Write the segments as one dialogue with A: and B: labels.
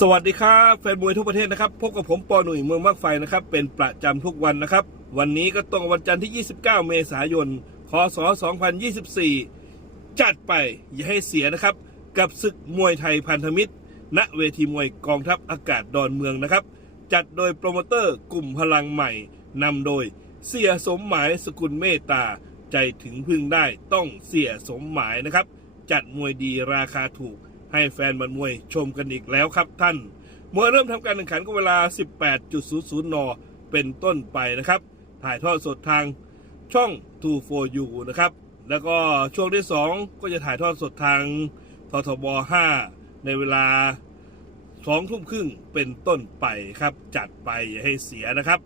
A: สวัสดีครับแฟนมวยทั่วประเทศนะครับพบกับผมปอหนุ่ยเมืองมากไฟนะครับ เป็นประจำทุกวันนะครับ วันนี้ก็ตรงวันจันทร์ที่ 29 เมษายนคศ2024 จัดไปอย่าให้เสียนะครับ กับศึกมวยไทยพันธมิตร ณเวทีมวยกองทัพอากาศดอนเมืองนะครับ จัดโดยโปรโมเตอร์กลุ่มพลังใหม่นำโดย เสียสมหมายสกุลเมตตา ใจถึงพึ่งได้ต้องเสียสมหมายนะครับ จัดมวยดีราคาถูก ให้แฟนบันมวยชมกันอีกแล้วครับท่านมวยเริ่มทำการแข่งขันก็เวลา 18.00 น เป็นต้นไปนะครับ ถ่ายทอดสดทางช่อง 2 4 u นะครับ แล้วก็ช่วงที่ 2 ก็จะถ่ายทอดสดทางททบ 5 ในเวลา 2 ทุ่มครึ่งเป็นต้นไปครับ จัดไปอย่าให้เสียนะครับ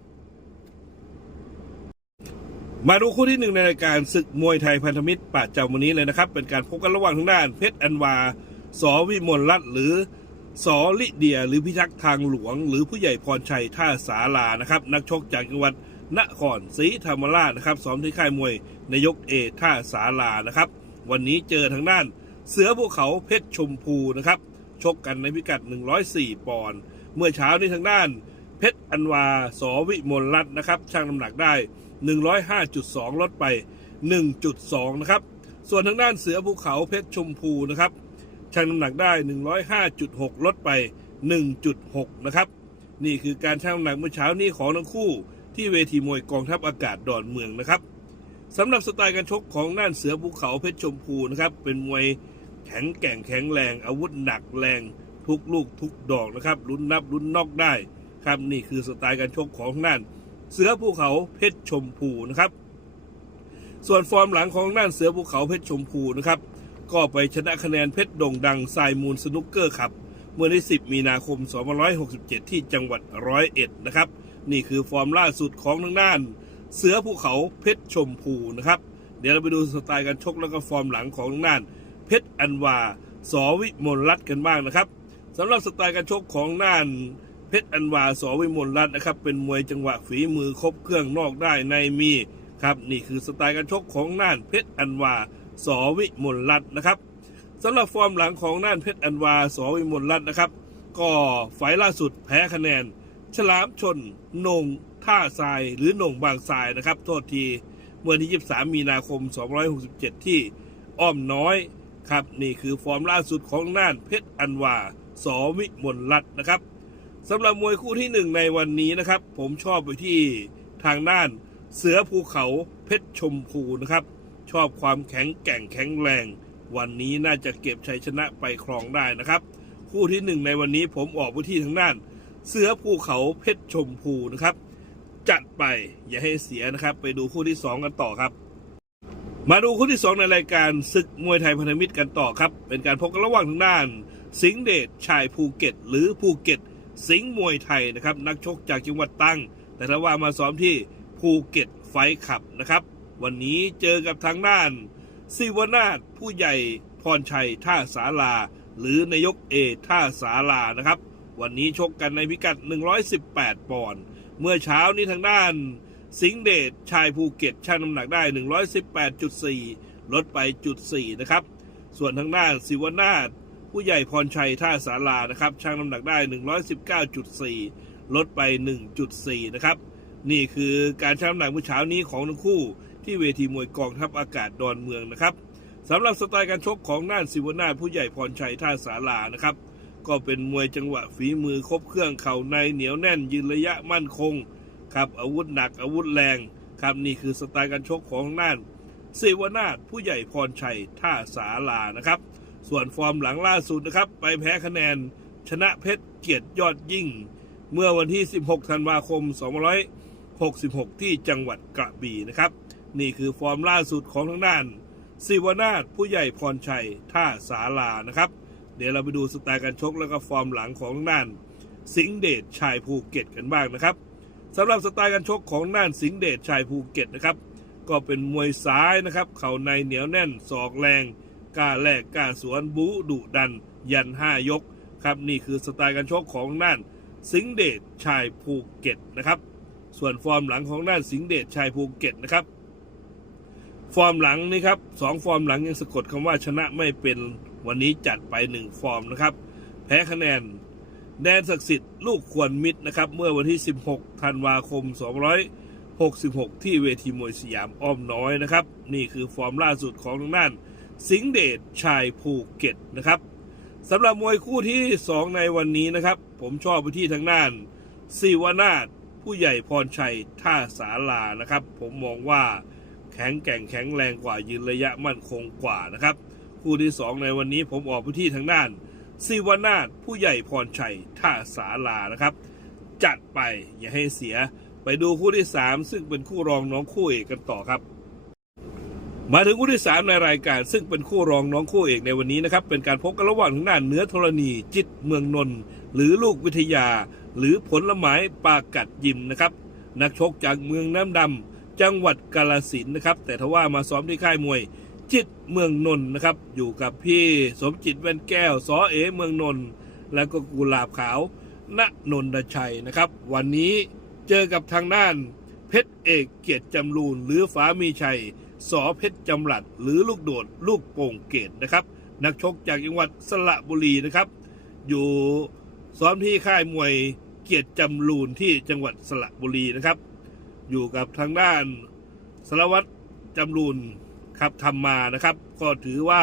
A: มาดูคู่ที่หนึ่งในรายการศึกมวยไทยพันธมิตรประจำวันนี้เลยนะครับ เป็นการพบกันระหว่างทางด้านเพชรอันวา สวิมลรัตน์หรือสอลิเดีย หรือพิทักษ์ทางหลวง หรือผู้ใหญ่พรชัยท่าสาลานะครับนักชกจากจังหวัดนครศรีธรรมราชนะครับซ้อมที่ค่ายมวยนายกเอท่าสาลานะครับ วันนี้เจอทางด้าน เสือภูเขาเพชรชมพูนะครับชกกันในพิกัด 104 ปอนด์เมื่อเช้านี้ทางด้าน เพชรอันวาสวิมลรัตน์นะครับช่างน้ำหนักได้ 105.2 ลดไป 1.2 นะครับ ส่วนทางด้านเสือภูเขาเพชรชมพูนะครับ ช่างน้ำหนักได้ 105.6 ลดไป 1.6 นะครับ นี่คือการชั่งน้ำหนักเมื่อเช้านี้ของทั้งคู่ ที่เวทีมวยกองทัพอากาศดอนเมืองนะครับสำหรับสไตล์การชกของด้านเสือภูเขาเพชรชมพูนะครับเป็นมวยแข็งแกร่งแข็งแรงอาวุธหนักแรง ทุกลูกทุกดอกนะครับลุ้นนับลุ้นนอกได้ครับนี่คือสไตล์การชกของด้านเสือภูเขาเพชรชมพูนะครับ ส่วนฟอร์มหลังของด้านเสือภูเขาเพชรชมพูนะครับ ก็ไปชนะคะแนนเพชรโด่งดังทรายมูลสนุกเกอร์ครับ เมื่อใน 10 มีนาคม 2567 ที่จังหวัดร้อยเอ็ดนะครับ นี่คือฟอร์มล่าสุดของทางด้าน เสือภูเขาเพชรชมพูนะครับ เดี๋ยวเราไปดูสไตล์การชกแล้วก็ฟอร์มหลังของทางด้าน เพชรอันวาสวิมลรัตน์กันบ้างนะครับสำหรับสไตล์การชกของด้านเพชรอันวาสวิมลรัตน์นะครับ เป็นมวยจังหวะฝีมือครบเครื่องนอกได้ในมีครับนี่คือสไตล์การชกของน่านเพชรอันวา สวิมลรัตน์นะครับสำหรับฟอร์มหลังของน่านเพชรอันวาสวิมลรัตน์นะครับก็ไฟล์ล่าสุดแพ้คะแนน ฉลามชนนงท่าทรายหรือนงบางทรายนะครับ โทษทีเมื่อที่23 มีนาคม 267 ที่อ้อมน้อยครับ นี่คือฟอร์มล่าสุดของน่านเพชรอันวาสวิมลรัตน์นะครับสำหรับมวยคู่ที่หนึ่งในวันนี้นะครับ ผมชอบไปที่ทางด้านเสือภูเขาเพชรชมพูนะครับ ชอบความแข็งแกร่งแข็งแรง วันนี้น่าจะเก็บชัยชนะไปครองได้นะครับ คู่ที่หนึ่งในวันนี้ผมออกไปที่ทางด้าน เสือภูเขาเพชรชมพูนะครับ จัดไปอย่าให้เสียนะครับ ไปดูคู่ที่สองกันต่อครับ มาดูคู่ที่สองในรายการศึกมวยไทยพันธมิตรกันต่อครับ เป็นการพบกันระหว่างทางด้าน สิงห์เดชชายภูเก็ต หรือภูเก็ต สิงห์มวยไทยนะครับนักชกจากจังหวัดตรังแต่ถ้าว่ามาซ้อมที่ภูเก็ตไฟขับนะครับ วันนี้เจอกับทางด้านศิวนาถผู้ใหญ่พรชัยท่าสาลา หรือนายกเอท่าสาลานะครับ วันนี้ชกกันในพิกัด 118 ปอนด์เมื่อเช้านี้ทางด้าน สิงเดชชายภูเก็ตชั่งน้ำหนักได้ 118.4 ลดไปจุด4นะครับ ส่วนทางด้านศิวนาถผู้ใหญ่พรชัยท่าสารานะครับชั่งน้ำหนักได้ 119.4 ลดไป 1.4 นะครับ นี่คือการชั่งน้ำหนักเมื่อเช้านี้ของทั้งคู่ ที่เวทีมวยกองทัพอากาศดอนเมืองนะครับสำหรับสไตล์การชกของน่านศิวนาผู้ใหญ่พรชัยท่าสารานะครับ ก็เป็นมวยจังหวะฝีมือครบเครื่องเข่าในเหนียวแน่นยืนระยะมั่นคงครับอาวุธหนักอาวุธแรงครับนี่คือสไตล์การชกของน่านเสวนาผู้ใหญ่พรชัยท่าสาลานะครับ ส่วนฟอร์มหลังล่าสุดนะครับ ไปแพ้คะแนน ชนะเพชรเกียรติยอดยิ่ง เมื่อวันที่ 16 ธันวาคม2566 ที่จังหวัดกระบี่นะครับ นี่คือฟอร์มล่าสุดของทางด้านศิวนาถผู้ใหญ่พรชัยท่าสาลานะครับ เดี๋ยวเราไปดูสไตล์การชกแล้วก็ฟอร์มหลังของทางด้าน สิงเดชชายภูเก็ตกันบ้างนะครับสำหรับสไตล์การชกของน่านสิงเดชชายภูเก็ตนะครับ ก็เป็นมวยซ้ายนะครับ เข่าในเหนียวแน่นศอกแรงกล้าแลกกล้าสวนบูดุดัน ยันห้ายกครับนี่คือสไตล์การชกของน่านสิงเดชชายภูเก็ตนะครับ ส่วนฟอร์มหลังของน่านสิงเดชชายภูเก็ตนะครับ ฟอร์มหลังนี่ครับสองฟอร์มหลังยังสะกดคำว่าชนะไม่เป็นวันนี้จัดไปหนึ่งฟอร์มนะครับ แพ้คะแนน แดนศักดิ์สิทธิ์ลูกควรมิตรนะครับ เมื่อวันที่ 16 ธันวาคม 266 ที่เวทีมวยสยามอ้อมน้อยนะครับ นี่คือฟอร์มล่าสุดของทางด้าน สิงเดชชายภูเก็ตนะครับสำหรับมวยคู่ที่ 2 ในวันนี้นะครับ ผมชอบไปที่ทางด้านศิวนาถผู้ใหญ่พรชัยท่าสาลานะครับ ผมมองว่า ข็งแกร่งแข็งแรงกว่ายืนระยะมั่นคงกว่านะครับ คู่ที่ 2 ในวันนี้ผมออกไปที่ทางด้านศิวนาถผู้ใหญ่พรชัยท่าสาลานะครับ จัดไปอย่าให้เสียไปดูคู่ที่ 3 ซึ่งเป็นคู่รองน้องคู่เอกกันต่อครับ มาถึงคู่ที่ 3 ในรายการ ซึ่งเป็นคู่รองน้องคู่เอกในวันนี้นะครับ เป็นการพบกันระหว่างทางด้านเนื้อธรณีจิตเมืองนนท์หรือลูกวิทยา หรือผลไม้ปากัดยิมนะครับ นักชกจากเมืองน้ำดำ จังหวัดกาลสินนะครับ แต่ทว่ามาซ้อมที่ค่ายมวยจิตเมืองนนท์นะครับ อยู่กับพี่สมจิตแว่นแก้วสอเอเมืองนนท์แล้วก็กุหลาบขาวณนนทชัยนะครับ วันนี้เจอกับทางด้านเพชรเอกเกียรติจำรูนหรือฟ้ามีชัยสอเพชรจำรัดหรือลูกโดดลูกโป่งเกตนะครับ นักชกจากจังหวัดสระบุรีนะครับ อยู่ซ้อมที่ค่ายมวยเกียรติจำรูนที่จังหวัดสระบุรีนะครับ อยู่กับทางด้านสารวัตรจำรูนครับทำมานะครับ ก็ถือว่า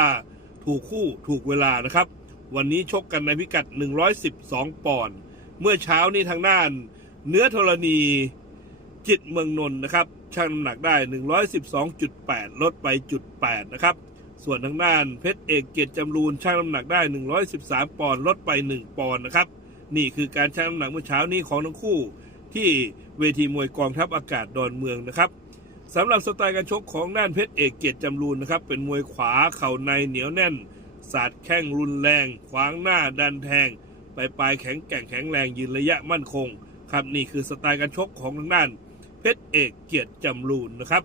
A: ถูกคู่ถูกเวลานะครับ วันนี้ชกกันในพิกัด 112 ปอนด์เมื่อเช้านี้ทางด้าน เนื้อธรณีจิตเมืองนนท์นะครับชั่งน้ำหนักได้ 112.8 ลดไปจุด8นะครับ ส่วนทางด้านเพชรเอกเกียรติจำรูนชั่งน้ำหนักได้ 113 ปอนด์ลดไป 1 ปอนด์นะครับ นี่คือการชั่งน้ำหนักเมื่อเช้านี้ของทั้งคู่ ที่เวทีมวยกองทัพอากาศดอนเมืองนะครับสำหรับสไตล์การชกของด้านเพชรเอกเกียรติจำรูนนะครับเป็นมวยขวาเข่าในเหนียวแน่นสาดแข้งรุนแรง ขวางหน้าดันแทงไปปลายแข็งแกร่งแข็งแรงยืนระยะมั่นคงครับนี่คือสไตล์การชกของทางด้านเพชรเอกเกียรติจำรูนนะครับ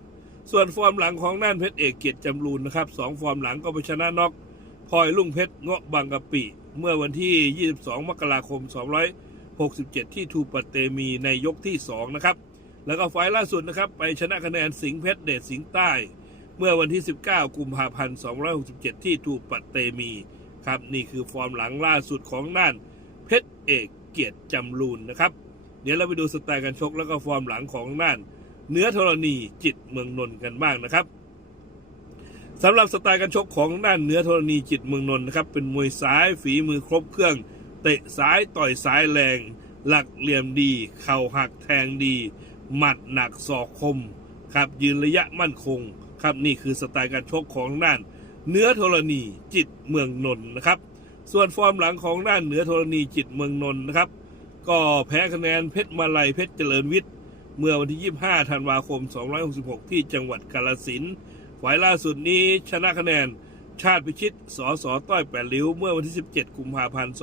A: ส่วนฟอร์มหลังของด้านเพชรเอกเกียรติจำรูนนะครับสองฟอร์มหลังก็ไปชนะน็อกพลอยลุ่งเพชรเงาะบางกะปิ เมื่อวันที่ 22 มกราคม 67 ที่ทูปเตมีในยกที่ 2 นะครับ แล้วก็ไฟล์ล่าสุดนะครับ ไปชนะคะแนนสิงห์เพชรเดชสิงห์ใต้ เมื่อวันที่ 19 กุมภาพันธ์ 267 ที่ทูปเตมีครับนี่คือฟอร์มหลังล่าสุดของด้านเพชรเอกเกียรติจำรูนนะครับ เดี๋ยวเราไปดูสไตล์การชกแล้วก็ฟอร์มหลังของด้านเนื้อธรณีจิตเมืองนนท์กันบ้างนะครับสำหรับสไตล์การชกของด้านเนื้อธรณีจิตเมืองนนท์นะครับเป็นมวยซ้ายฝีมือครบเครื่อง เตะซ้ายต่อยซ้ายแรง หลักเหลี่ยมดี เข่าหักแทงดี หมัดหนักศอกคม ครับยืนระยะมั่นคง ครับนี่คือสไตล์การชกของด้าน เนื้อธรณีจิตเมืองนนท์นะครับ ส่วนฟอร์มหลังของด้านเหนือธรณีจิตเมืองนนท์นะครับ ก็แพ้คะแนนเพชรมาลัยเพชรเจริญวิทย์เมื่อวันที่ 25 ธันวาคม 266 ที่จังหวัดกาลสินฝ่ายล่าสุดนี้ชนะคะแนน ชาติพิชิต สสต้อยแปดริ้ว เมื่อวันที่ 17 กุมภาพันธ์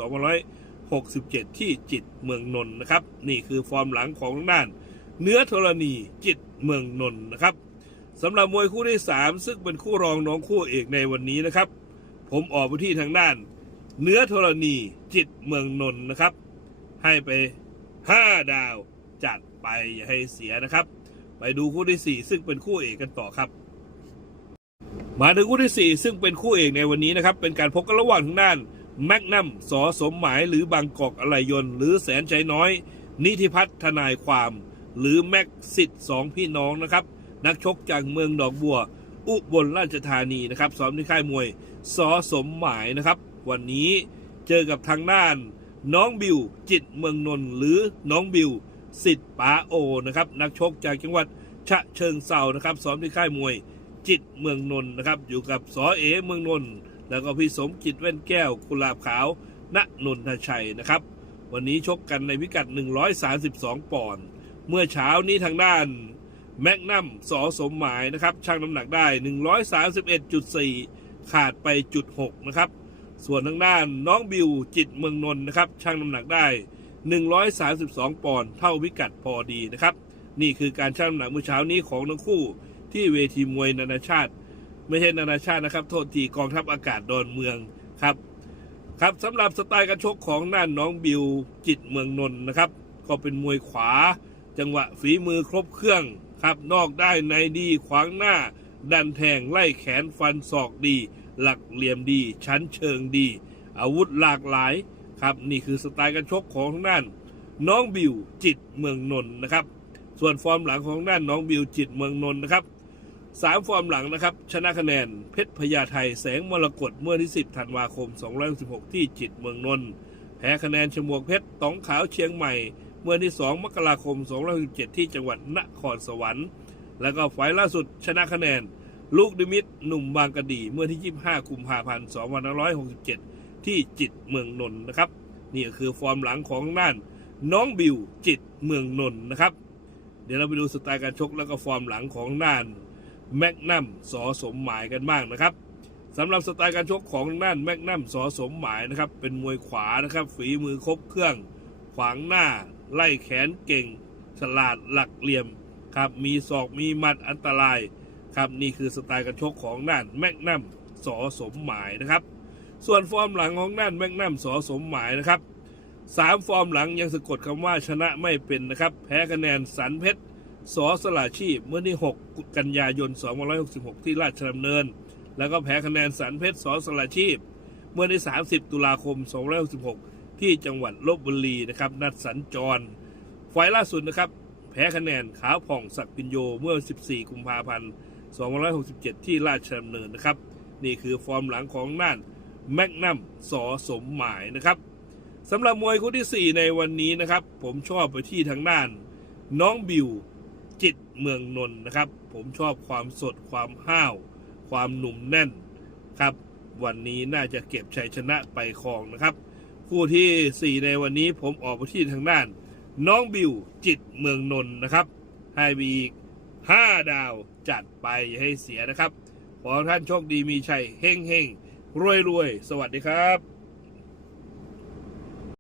A: 267 ที่จิตเมืองนนท์นะครับ นี่คือฟอร์มหลังของทางด้าน เนื้อธรณีจิตเมืองนนท์นะครับสำหรับมวยคู่ที่ 3 ซึ่งเป็นคู่รองน้องคู่เอกในวันนี้นะครับ ผมออกไปที่ทางด้าน เนื้อธรณีจิตเมืองนนท์นะครับ ให้ไป 5 ดาวจัดไปอย่าให้เสียนะครับ ไปดูคู่ที่ 4 ซึ่งเป็นคู่เอกกันต่อครับ มาถึงคู่ที่ 4 ซึ่งเป็นคู่เอกในวันนี้นะครับ เป็นการพบกันระหว่างทางด้านแมกนัมสอสมหมายหรือบางกอกอะไรยนหรือแสนใจน้อย นิธิพัฒน์ทนายความ หรือแม็กสิทธิ์สองพี่น้องนะครับ นักชกจากเมืองดอกบัว อุบลราชธานีนะครับซ้อมที่ค่ายมวยสอสมหมายนะครับ วันนี้เจอกับทางด้าน น้องบิว จิตเมืองนนท์หรือน้องบิวสิทธิ์ป๋าโอนะครับนักชกจากจังหวัดฉะเชิงเซานะครับซ้อมที่ค่ายมวย จิตเมืองนนท์นะครับ อยู่กับสอเอเมืองนนท์แล้วก็พี่สมจิตแว่นแก้วกุลาบขาวณนนทชัยนะครับ วันนี้ชกกันในพิกัด 132 ปอนด์เมื่อเช้านี้ทางด้านแมกนัมสอสมหมายนะครับชั่งน้ำหนักได้ 131.4 ขาดไปจุด6นะครับ ส่วนทางด้านน้องบิวจิตเมืองนนท์นะครับชั่งน้ำหนักได้ 132 ปอนด์เท่าพิกัดพอดีนะครับ นี่คือการชั่งน้ำหนักเมื่อเช้านี้ของทั้งคู่ ที่เวทีมวยนานาชาติ ไม่ใช่นานาชาตินะครับ โทษทีกองทัพอากาศดอนเมืองครับ ครับสำหรับสไตล์การชกของน่านน้องบิวจิตเมืองนนท์นะครับ ก็เป็นมวยขวา จังหวะฝีมือครบเครื่องครับ นอกได้ในดีขวางหน้า ดันแทงไล่แขนฟันศอกดี หลักเหลี่ยมดี ชั้นเชิงดี อาวุธหลากหลายครับนี่คือสไตล์การชกของทางด้านน้องบิวจิตเมืองนนท์นะครับ ส่วนฟอร์มหลังของทางด้านน้องบิวจิตเมืองนนท์นะครับ สามฟอร์มหลังนะครับ ชนะคะแนน เพชรพญาไทแสงมรกตเมื่อที่10ธันวาคม216ที่จิตเมืองนนท์แพ้คะแนนชมวกเพชรตองขาวเชียงใหม่ เมื่อที่2มกราคม217ที่จังหวัดนครสวรรค์ แล้วก็ไฟล์ล่าสุดชนะคะแนน ลูกดิมิตหนุ่มบางกะดีเมื่อที่ 25กุมภาพันธ์2567 ที่จิตเมืองนนท์นะครับ นี่ก็คือฟอร์มหลังของด้านน้องบิวจิตเมืองนนท์นะครับ เดี๋ยวเราไปดูสไตล์การชกแล้วก็ฟอร์มหลังของด้าน แมกนัมสอสมหมายกันบ้างนะครับสำหรับสไตล์การชกของด้านแมกนัมสอสมหมายนะครับ เป็นมวยขวานะครับ ฝีมือครบเครื่อง ขวางหน้า ไล่แขนเก่ง ฉลาดหลักเหลี่ยมครับมีศอกมีหมัดอันตรายครับนี่คือสไตล์การชกของด้านแมกนัมสอสมหมายนะครับ ส่วนฟอร์มหลังของด้านแมกนัมสอสมหมายนะครับสามฟอร์มหลังยังสะกดคำว่าชนะไม่เป็นนะครับ แพ้คะแนนสันเพชร สอสลาชีพเมื่อที่ 6 กันยายน 2566 ที่ราชดำเนิน แล้วก็แพ้คะแนนสันเพชรสอสลาชีพ เมื่อที่ 30 ตุลาคม 2566 ที่จังหวัดลบบุรีนะครับ นัดสัญจรไฟล่าสุดนะครับ แพ้คะแนนขาวผ่องศักดิ์พินโยเมื่อ 14 กุมภาพันธ์ 2567 ที่ราชดำเนินนะครับ นี่คือฟอร์มหลังของน่านแมกนัมสอสมหมายนะครับสำหรับมวยคู่ที่ 4 ในวันนี้นะครับ ผมชอบไปที่ทางด้าน น้องบิว เมืองนนท์นะครับ ผมชอบความสดความห้าว ความหนุ่มแน่นครับ วันนี้น่าจะเก็บชัยชนะไปครองนะครับ คู่ที่ 4 ในวันนี้ผมออกไปที่ทางด้าน น้องบิวจิตเมืองนนท์นะครับให้มีอีก5ดาวจัดไปอย่าให้เสียนะครับ ขอท่านโชคดีมีชัยเฮ่งเฮ่งรวยรวยสวัสดีครับ